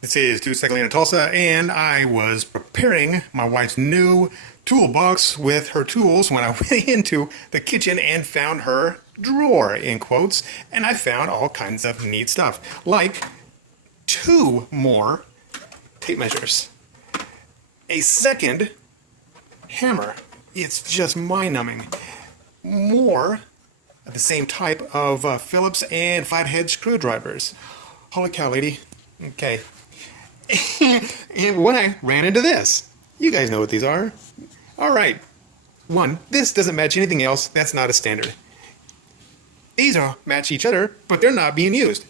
This is Tulsa in Tulsa, and I was preparing my wife's new toolbox with her tools when I went into the kitchen and found her drawer, in quotes, and I found all kinds of neat stuff, like 2 more tape measures, a second hammer. It's just mind-numbing. More of the same type of Phillips and flathead screwdrivers. Holy cow, lady. Okay. And when I ran into this, you guys know what these are. All right. 1, this doesn't match anything else. That's not a standard. These are match each other, but they're not being used.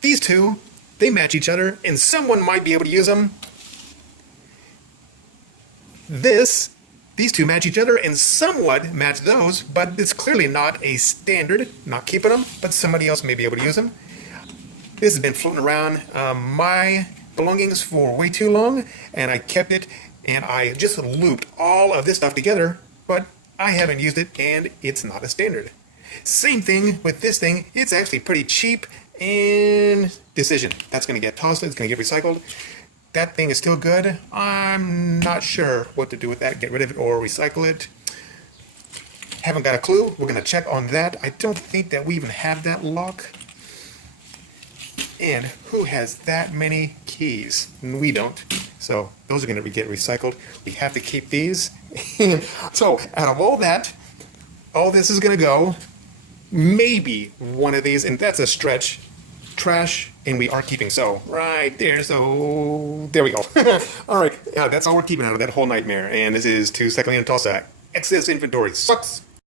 These 2, they match each other, and someone might be able to use them. These 2 match each other and somewhat match those, but it's clearly not a standard. Not keeping them, but somebody else may be able to use them. This has been floating around my belongings for way too long, and I kept it, and I just looped all of this stuff together, but I haven't used it, and it's not a standard. Same thing with this thing. It's actually pretty cheap, and decision. That's going to get tossed. It's going to get recycled. That thing is still good. I'm not sure what to do with that. Get rid of it or recycle it. Haven't got a clue. We're going to check on that. I don't think that we even have that lock. And who has that many keys? We don't. So those are going to get recycled. We have to keep these. So out of all that, all this is going to go. Maybe one of these, and that's a stretch, trash, and we are keeping. So right there. So there we go. All right. Yeah, that's all we're keeping out of that whole nightmare. And this is 2 Seconds in Tulsa. Excess inventory sucks.